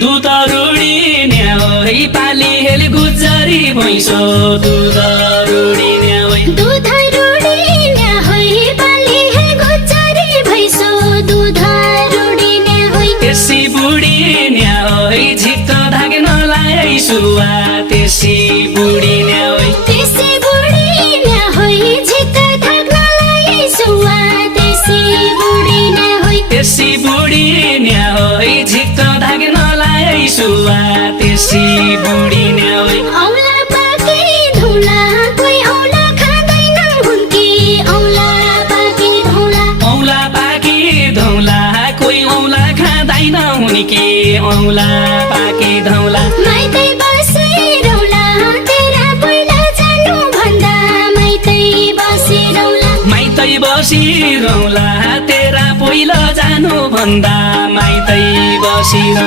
दुध रुडी न्याउै पाली हेल गुजरी भैँसो दुध रुडी न्याउै दुध रुडी न्याउै पाली हेल गुजरी भैँसो दुध रुडी न्याउै त्यसै बुढी न्याउै झिक्क धाग्नलाई सुवा त्यसै बुढी न्याउै त्यसै बुढी न्याउै झिक्क धाग्नलाई सुवा त्यसै बुढी न्याउै त्यसै बुढी न्याउै झिक्क धाग्नलाई सुवा त्यसै बुढी न्याउै औला पाके धौला कोही औला खाँदैन हुन्की औला पाके धौला औला पाके धौला कोही औला खाँदैन हुन्की औला पाके धौला माइतै बसे रौला तेरा पहिला जानु भन्दा माइतै बसे रौला माइतै बसिरौला तेरा पहिलो जानु भन्दा माइतै बसिरौला